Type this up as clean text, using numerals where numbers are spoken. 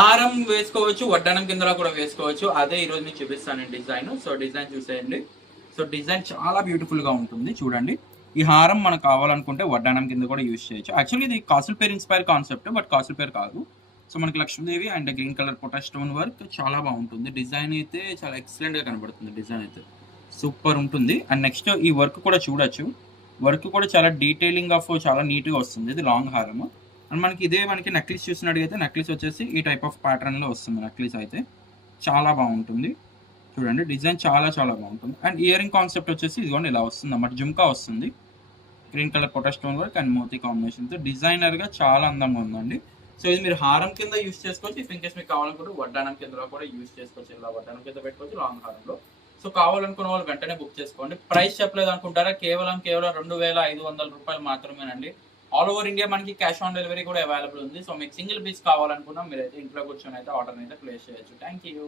హారం వేసుకోవచ్చు, వడ్డానం కింద కూడా వేసుకోవచ్చు. అదే ఈరోజు మీకు చూపిస్తాను డిజైన్. సో డిజైన్ చూసేయండి. సో డిజైన్ చాలా బ్యూటిఫుల్ గా ఉంటుంది చూడండి. ఈ హారం మనకు కావాలనుకుంటే వడ్డానం కింద కూడా యూజ్ చేయొచ్చు. యాక్చువల్లీ ఇది కాసుల పేరు ఇన్స్పైర్ కాన్సెప్ట్, బట్ కాసుల పేరు కాదు. సో మనకి లక్ష్మీదేవి అండ్ గ్రీన్ కలర్ పొటా స్టోన్ వర్క్ చాలా బాగుంటుంది. డిజైన్ అయితే చాలా ఎక్సలెంట్ గా కనబడుతుంది. డిజైన్ అయితే సూపర్ ఉంటుంది. అండ్ నెక్స్ట్ ఈ వర్క్ కూడా చూడొచ్చు. వర్క్ కూడా చాలా డీటెయిలింగ్ ఆఫ్ చాలా నీట్ గా వస్తుంది. ఇది లాంగ్ హారం. అండ్ మనకి ఇదే మనకి నెక్లెస్ చూసినట్టుగైతే నెక్లెస్ వచ్చేసి ఈ టైప్ ఆఫ్ ప్యాటర్న్ లో వస్తుంది. నెక్లెస్ అయితే చాలా బాగుంటుంది చూడండి. డిజైన్ చాలా చాలా బాగుంటుంది. అండ్ ఇయర్ రింగ్ కాన్సెప్ట్ వచ్చేసి ఇదిగోండి ఇలా వస్తుంది అన్నమాట. జుమ్కా వస్తుంది, గ్రీన్ కలర్ పొటా స్టోన్ వర్క్ అండ్ మోతీ కాంబినేషన్తో డిజైనర్ గా చాలా అందంగా ఉందండి. సో ఇది మీరు హారం కింద యూస్ చేసుకోవచ్చు. ఇఫ్ ఇన్ కేస్ మీకు కావాలనుకుంటే వడ్డానం కింద కూడా యూస్ చేసుకోవచ్చు. ఇలా వడ్డానం కింద పెట్టుకోవచ్చు లాంగ్ హారంలో. సో కావాలనుకున్న వాళ్ళు వెంటనే బుక్ చేసుకోండి. ప్రైస్ చెప్పలేదు అనుకుంటారా? కేవలం 2500 రూపాయలు మాత్రమేనండి. ఆల్ ఓవర్ ఇండియా మనకి క్యాష్ ఆన్ డెలివరీ కూడా అవైలబుల్ ఉంది. సో మీకు సింగిల్ పీస్ కావాలనుకున్నా మీరైతే ఇంట్లో కూర్చొని అయితే ఆర్డర్ అయితే ప్లేస్ చేయొచ్చు. Thank you.